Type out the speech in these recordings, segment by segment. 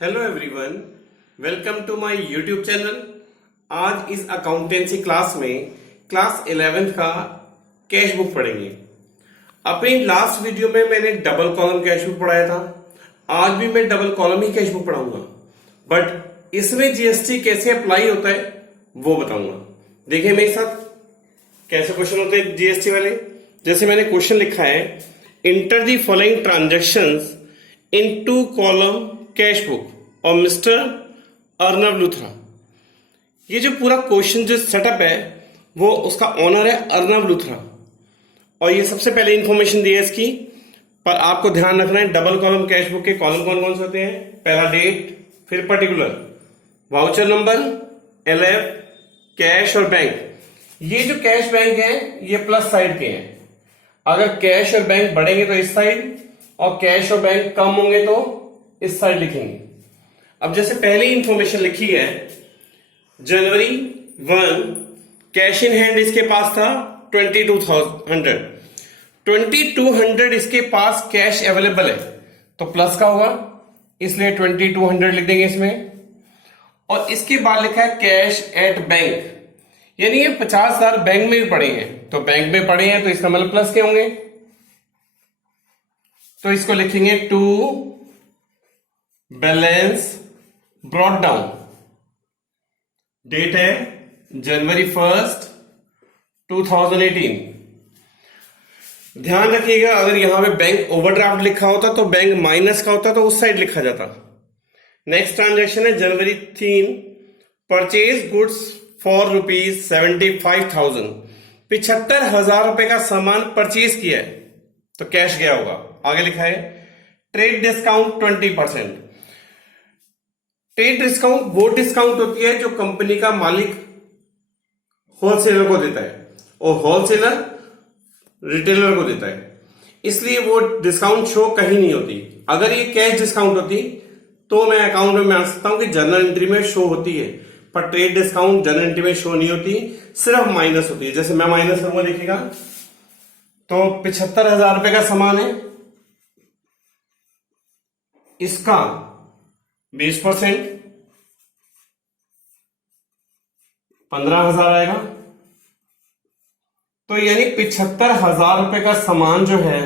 Hello everyone, welcome to my YouTube channel. आज इस accountancy class में क्लास 11th का कैश बुक पढ़ेंगे। अपनी लास्ट वीडियो में मैंने डबल कॉलम कैश बुक पढ़ाया था। आज भी मैं डबल कॉलम ही कैश बुक पढ़ाऊंगा, बट इसमें जीएसटी कैसे अप्लाई होता है वो बताऊंगा। देखिए मेरे साथ कैसे क्वेश्चन होते हैं जीएसटी वाले। जैसे मैंने क्वेश्चन लिखा है, enter the following transactions in two column cash book और मिस्टर अर्नब लूथरा। ये जो पूरा क्वेश्चन जो सेटअप है वो उसका ऑनर है अर्नब लूथरा, और ये सबसे पहले इंफॉर्मेशन दी है इसकी। पर आपको ध्यान रखना है डबल कॉलम कैश बुक के कॉलम कौन कौन से होते हैं। पहला डेट, फिर particular, voucher number, LF, cash और बैंक। ये जो कैश बैंक है ये प्लस साइड के हैं। अगर कैश और बैंक बढ़ेंगे तो इस साइड, और कैश और बैंक कम होंगे तो इस साइड लिखेंगे। अब जैसे पहली इंफॉर्मेशन लिखी है, जनवरी 1 कैश इन हैंड इसके पास था 2200 इसके पास कैश अवेलेबल है, तो प्लस का होगा, इसलिए 2200 लिख देंगे इसमें। और इसके बाद लिखा है कैश एट बैंक, यानी ये 50,000 बैंक में भी पड़े हैं, तो बैंक में पड़े हैं तो इसका मतलब प्लस के होंगे, तो इसको लिखेंगे to balance brought down. Date है जनवरी 1 2018। ध्यान रखिएगा, अगर यहां पे बैंक ओवरड्राफ्ट लिखा होता तो बैंक माइनस का होता तो उस साइड लिखा जाता। नेक्स्ट ट्रांजैक्शन है जनवरी 3 परचेज गुड्स फॉर ₹75,000। 75,000 रुपए का सामान परचेज किया है तो कैश गया होगा। आगे लिखा है ट्रेड डिस्काउंट 20%। ट्रेड डिस्काउंट वो डिस्काउंट होती है जो कंपनी का मालिक होलसेलर को देता है और होलसेलर रिटेलर को देता है, इसलिए वो डिस्काउंट शो कहीं नहीं होती। अगर ये कैश डिस्काउंट होती तो मैं अकाउंट में मान सकता हूं कि जर्नल एंट्री में शो होती है, पर ट्रेड डिस्काउंट जर्नल एंट्री में शो नहीं होती, सिर्फ माइनस होती है। जैसे मैं माइनस करूंगा, देखिएगा तो 75,000 रुपए का सामान है, इसका 20% 15,000 आएगा, तो यानी 75,000 रुपए का सामान जो है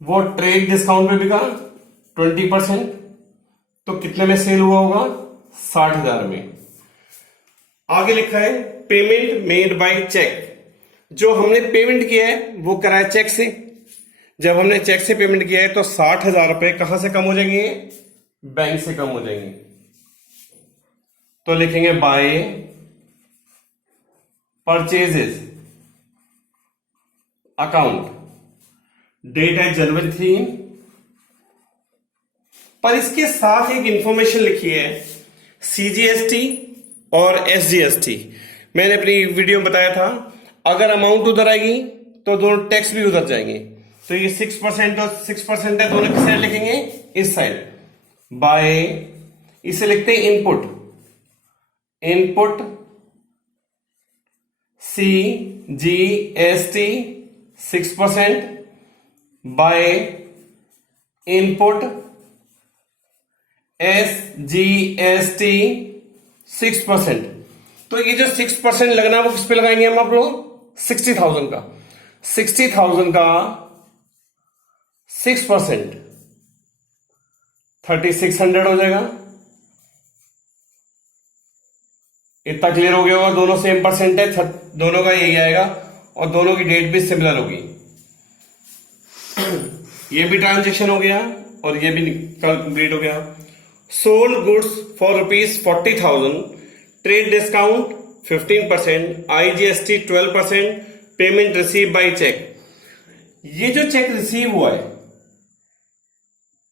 वो ट्रेड डिस्काउंट पे बिका 20%, तो कितने में सेल हुआ होगा? 60,000 में। आगे लिखा है पेमेंट मेड बाय चेक। जो हमने पेमेंट किया है वो करा है चेक से। जब हमने चेक से पेमेंट किया है तो 60,000 रुपए कहां से कम हो जाएंगे? बैंक से कम हो जाएंगे, तो लिखेंगे बाय परचेजेस अकाउंट। डेट है जनवरी 3। पर इसके साथ एक इंफॉर्मेशन लिखी है सीजीएसटी और एसजीएसटी। मैंने अपनी वीडियो में बताया था, अगर अमाउंट उधर आएगी तो दोनों टैक्स भी उधर जाएंगे, तो ये 6% और 6% है, दोनों किस साइड लिखेंगे? इस साइड। बाय, इसे लिखते हैं input. Input CGST 6%, by input SGST 6%। तो ये जो 6% लगना वो किस पे लगाएंगे हम आप लोग? 60,000 का। 60,000 का 6% 3600 हो जाएगा। इतना क्लियर हो गया होगा, दोनों सेम परसेंट है, दोनों का यही आएगा और दोनों की डेट भी सिमिलर होगी। ये भी ट्रांजेक्शन हो गया और ये भी कंप्लीट हो गया। Sold goods for ₹40,000, trade discount 15%, IGST 12%, payment receive by cheque. ये जो चेक रिसीव हुआ है,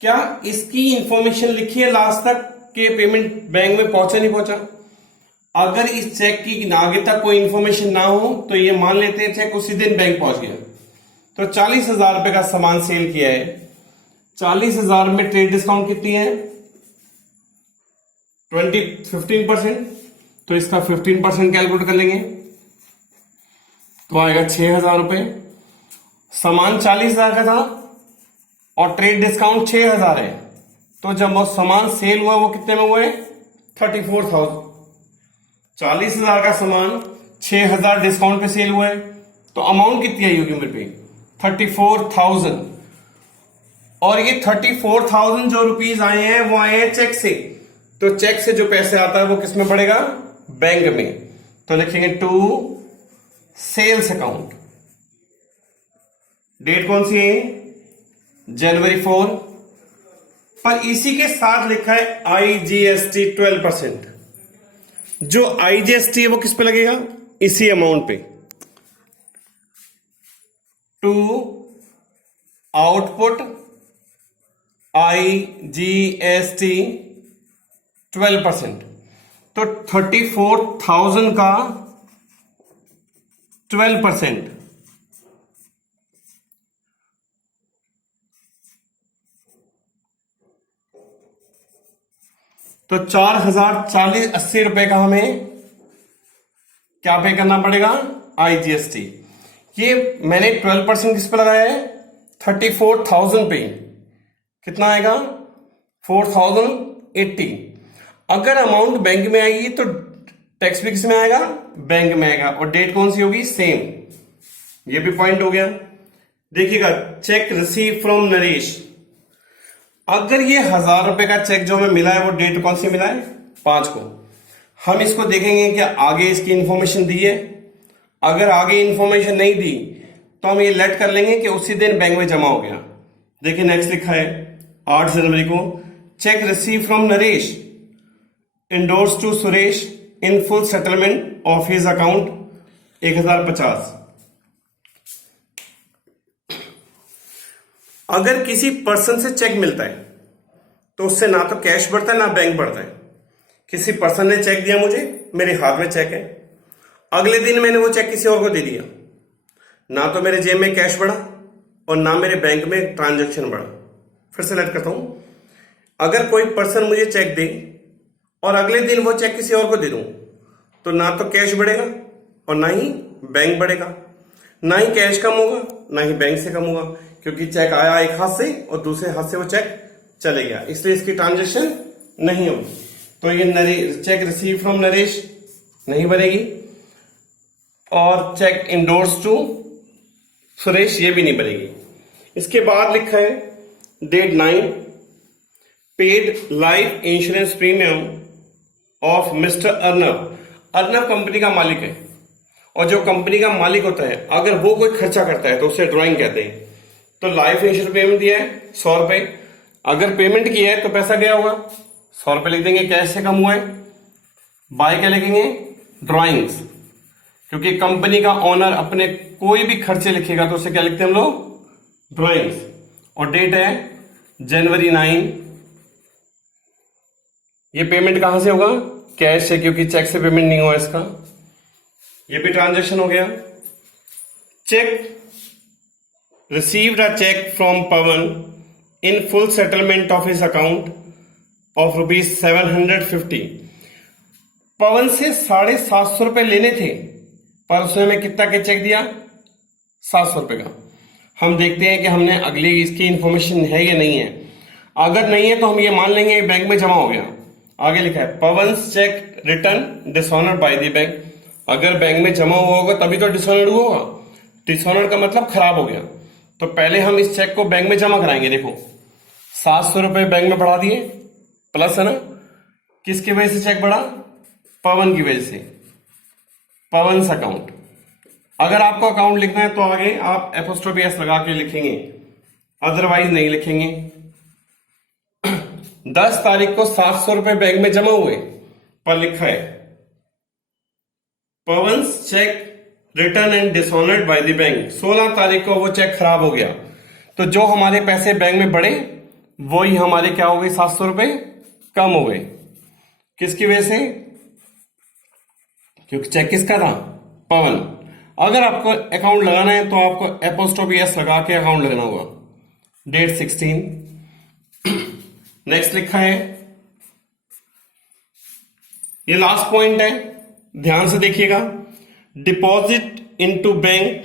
क्या इसकी इंफॉर्मेशन लिखी है लास्ट तक कि पेमेंट बैंक में पहुंचा नहीं पहुंचा? अगर इस चेक की आगे तक कोई इंफॉर्मेशन ना हो तो ये मान लेते हैं चेक उसी दिन बैंक पहुंच गया। तो 40,000 रुपए का सामान सेल किया है, 40,000 में ट्रेड डिस्काउंट कितनी है? 15%, तो इसका 15% कैलकुलेट कर लेंगे तो आएगा 6,000 रुपए। सामान 40,000 का था और ट्रेड डिस्काउंट 6,000 है, तो जब वो सामान सेल हुआ वो कितने में हुए? 34,000। 40,000 का सामान 6,000 डिस्काउंट पे सेल हुआ है, तो अमाउंट कितनी आई होगी मेरे पे? 34,000। और ये 34,000 जो रुपीज आए हैं वो आए हैं चेक से, तो चेक से जो पैसे आता है वो किस में पड़ेगा? बैंक में। तो लिखेंगे टू सेल्स अकाउंट। डेट कौन सी है? जनवरी 4। पर इसी के साथ लिखा है IGST 12%। जो IGST है वो किस पे लगेगा? इसी अमाउंट पे। To output IGST 12%। तो 34,000 का 12%, तो 4,080 रुपए का हमें क्या पे करना पड़ेगा? IGST। ये मैंने 12% किस पे लगाया है? 34,000 पे। कितना आएगा? 4,080। अगर अमाउंट बैंक में आएगी तो टैक्स भी किस में आएगा? बैंक में आएगा। और डेट कौन सी होगी? सेम। ये भी पॉइंट हो गया। देखिएगा, चेक रिसीव फ्रॉम नरेश। अगर ये 1,000 रुपए का चेक जो हमें मिला है वो डेट कौन सी मिला है? 5 को। हम इसको देखेंगे कि आगे इसकी इंफॉर्मेशन दी है। अगर आगे इंफॉर्मेशन नहीं दी तो हम ये लेट कर लेंगे कि उसी दिन बैंक में जमा हो गया। देखिए नेक्स्ट लिखा है 8 जनवरी को, cheque receive from Naresh endorse to Suresh in full settlement of his account 1,050। अगर किसी पर्सन से चेक मिलता है तो उससे ना तो कैश बढ़ता है ना बैंक बढ़ता है। किसी पर्सन ने चेक दिया मुझे, मेरे हाथ में चेक है, अगले दिन मैंने वो चेक किसी और को दे दिया, ना तो मेरे जेब में कैश बढ़ा और ना मेरे बैंक में ट्रांजैक्शन बढ़ा। फिर से लेट करता हूं, अगर कोई पर्सन मुझे चेक दे और अगले दिन वो चेक किसी और को दे दूं तो ना तो कैश बढ़ेगा और ना ही बैंक बढ़ेगा, ना ही कैश कम होगा ना ही बैंक से कम होगा, क्योंकि चेक आया एक हाथ से और दूसरे हाथ से वो चेक चले गया, इसलिए इसकी ट्रांजैक्शन नहीं होगी। तो ये चेक रिसीव फ्रॉम नरेश नहीं बनेगी और चेक इंडोर्स टू सुरेश ये भी नहीं बनेगी। इसके बाद लिखा है date 9, paid life insurance premium of mister Arnab. Arnab company का मालिक है और जो कंपनी का मालिक होता है अगर वो कोई खर्चा करता है तो उसे ड्राइंग कहते हैं। तो लाइफ इंश्योरेंस प्रीमियम दिया है 100 रुपए, अगर पेमेंट किया है तो पैसा गया होगा, 100 रुपए लिख देंगे, कैश से कम हुआ है। बाय क्या लिखेंगे? ड्राइंग्स, क्योंकि कंपनी का ओनर अपने कोई भी खर्चे लिखेगा तो उसे क्या लिखते हैं हम लोग? ड्राइंग्स। और डेट है जनवरी 9। ये पेमेंट कहां से होगा? कैश से, क्योंकि चेक से पेमेंट नहीं हुआ इसका। ये भी ट्रांजैक्शन हो गया। Cheque received a cheque from Pawan in full settlement of his account of ₹750। Pawan से 750 रुपए लेने थे पर उसने हमें कितना का चेक दिया? 700 रुपए का। हम देखते हैं कि हमने अगली इसकी इंफॉर्मेशन है या नहीं है। अगर नहीं है तो हम ये मान लेंगे बैंक में जमा हो गया। आगे लिखा है Pawan cheque return dishonoured by the bank. अगर बैंक में जमा हुआ होगा तभी तो डिसऑनर्ड हुआ होगा। डिसऑनर्ड का मतलब खराब हो गया। तो पहले हम इस चेक को बैंक में जमा कराएंगे। देखो 700 रुपए बैंक में बढ़ा दिए, प्लस है ना, किसकी वजह से चेक बढ़ा? पवन की वजह से, पवन अकाउंट। अगर आपको अकाउंट लिखना है तो आगे आप एपोस्ट्रोफी एस लगा के लिखेंगे, अदरवाइज नहीं लिखेंगे। 10 तारीख को 700 रुपए बैंक में जमा हुए पर लिखा है Pawan cheque return and dishonoured by the bank. 16 तारीख को वो चेक खराब हो गया, तो जो हमारे पैसे बैंक में बढ़े वही हमारे क्या हो गए? 700 रुपए कम हो गए। किसकी वजह से? क्योंकि चेक किसका था? पवन। अगर आपको अकाउंट लगाना है तो आपको एपोस्ट्रोफी एस लगा के अकाउंट लगाना होगा। डेट 16। नेक्स्ट लिखा है, ये लास्ट पॉइंट है, ध्यान से देखिएगा। डिपॉजिट इनटू बैंक,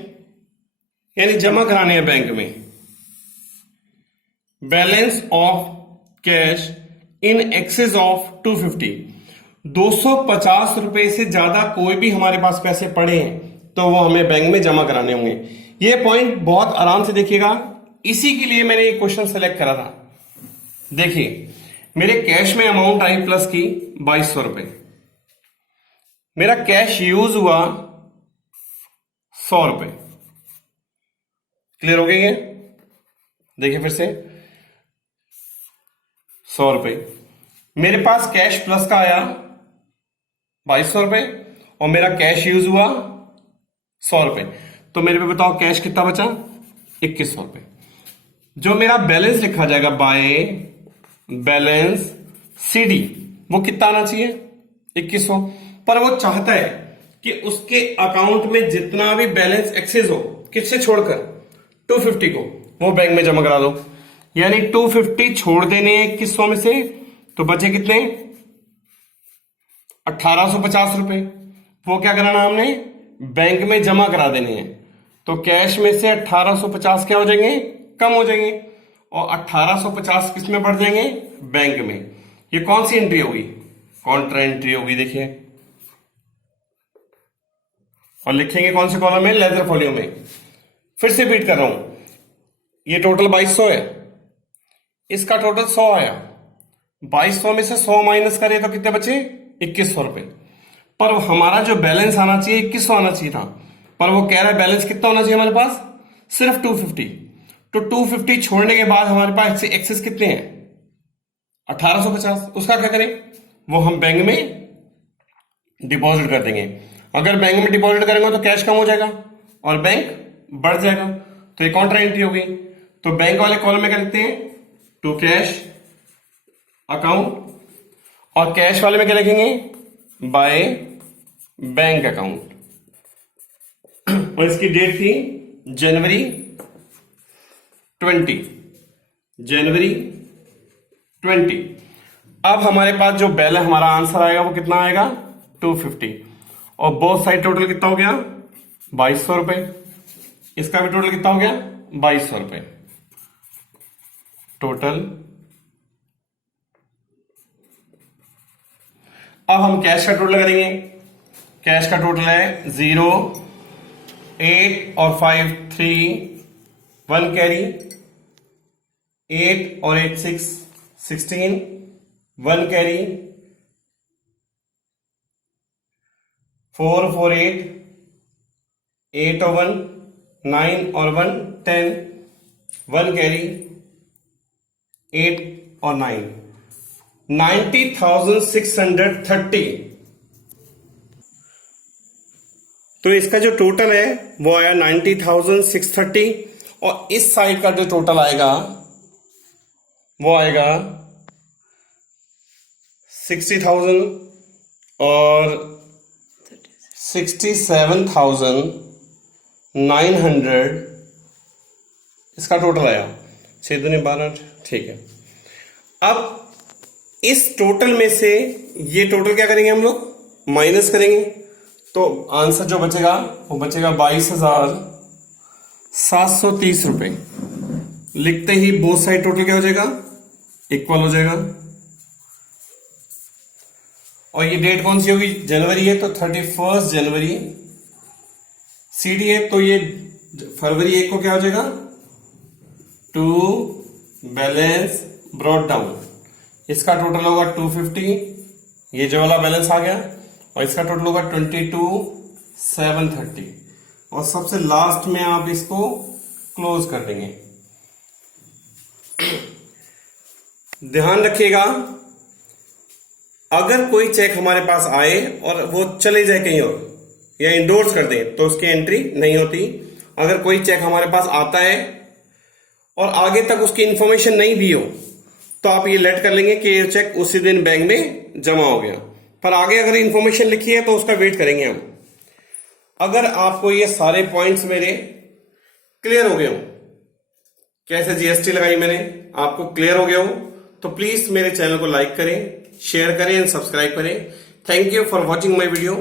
यानी जमा कराने हैं बैंक में। Balance of cash in excess of 250। 250 रुपए से ज्यादा कोई भी हमारे पास पैसे पड़े हैं तो वो हमें बैंक में जमा कराने होंगे। ये पॉइंट बहुत आराम से देखिएगा, इसी के लिए मैंने ये क्वेश्चन सेलेक्ट करा था। देखिए मेरे कैश में अमाउंट आई प्लस की 2200 रुपए, मेरा कैश यूज हुआ 100 रुपए। क्लियर हो गई है? देखिए फिर से 100 रुपए मेरे पास कैश प्लस का आया 2200 रुपए और मेरा कैश यूज हुआ 100 रुपए। तो मेरे पे बताओ कैश कितना बचा? 2100 रुपए। जो मेरा बैलेंस लिखा जाएगा बाय बैलेंस सीडी, वो कितना आना चाहिए? 2100। पर वो चाहता है कि उसके अकाउंट में जितना भी बैलेंस एक्सेस हो, किससे छोड़कर? 250 को, वो बैंक में जमा करा दो। यानी 250 छोड़ देने 2100 में से, तो बचे कितने? 1850 रुपए। वो क्या कराना हमने? बैंक में जमा करा देने हैं। तो कैश में से 1850 क्या हो जाएंगे? कम हो जाएंगे, और 1850 किस में बढ़ जाएंगे? बैंक में। ये कौन सी एंट्री होगी? कॉन्ट्रा एंट्री होगी। देखिए, और लिखेंगे कौन से कॉलम में? लेजर फॉलियो में। फिर से रिपीट कर रहा हूं, ये टोटल 2200 है, इसका टोटल 100 आया। 2200 में से 100 माइनस करें तो कितने बचे? 2100 रुपए। पर हमारा जो बैलेंस आना चाहिए 2100 आना चाहिए था, पर वो कह रहा है बैलेंस कितना होना चाहिए हमारे पास? सिर्फ 250। तो 250 छोड़ने के बाद हमारे पास एक्सेस कितने हैं? 1850। उसका क्या करें? वो हम बैंक में डिपॉजिट कर देंगे। अगर बैंक में डिपॉजिट करेंगे तो कैश कम हो जाएगा और बैंक बढ़ जाएगा। तो ये कॉन्ट्रा एंट्री हो गई। तो बैंक वाले कॉलम में क्या लिखते हैं? टू कैश अकाउंट, और कैश वाले में क्या लिखेंगे? By bank account. और इसकी डेट थी जनवरी 20। जनवरी 20। अब हमारे पास जो बैलेंस, हमारा आंसर आएगा वो कितना आएगा? 250। और बोथ साइड टोटल कितना हो गया? 2200 रुपए। इसका भी टोटल कितना हो गया? 2200 रुपए टोटल। अब हम कैश का टोटल करेंगे। कैश का टोटल है 0, 8 और 5 3, 1 कैरी, 8 और 8 6 16, 1 कैरी, 4 4 8, 8 और 1 9 और 1 10, 1 कैरी, 8 और 9 90,630। तो इसका जो टोटल है वो आया 90,630, और इस साइड का जो टोटल आएगा वो आएगा 60,000 और 67,900। इसका टोटल आया 6 दूनी 12। ठीक है, अब इस टोटल में से ये टोटल क्या करेंगे हम लोग? माइनस करेंगे। तो आंसर जो बचेगा वो बचेगा 22,730 रुपए। लिखते ही बोथ साइड टोटल क्या हो जाएगा? इक्वल हो जाएगा। और ये डेट कौन सी होगी? जनवरी है तो 31 जनवरी। सीडी है तो ये फरवरी 1 को क्या हो जाएगा? To balance brought down. इसका टोटल होगा 250, ये जो वाला बैलेंस आ गया, और इसका टोटल होगा 22,730। और सबसे लास्ट में आप इसको क्लोज कर देंगे। ध्यान रखिएगा, अगर कोई चेक हमारे पास आए और वो चले जाए कहीं और या इंडोर्स कर दें तो उसकी एंट्री नहीं होती। अगर कोई चेक हमारे पास आता है और आगे तक उसकी इंफॉर्मेशन नहीं भी हो तो आप ये लेट कर लेंगे कि ये चेक उसी दिन बैंक में जमा हो गया। पर आगे अगर इंफॉर्मेशन लिखी है तो उसका वेट करेंगे हम। अगर आपको ये सारे पॉइंट्स मेरे क्लियर हो गए हो, कैसे जीएसटी लगाई मैंने, आपको क्लियर हो गया हो, तो प्लीज मेरे चैनल को लाइक करें, शेयर करें एंड सब्सक्राइब करें। Thank you for watching my video.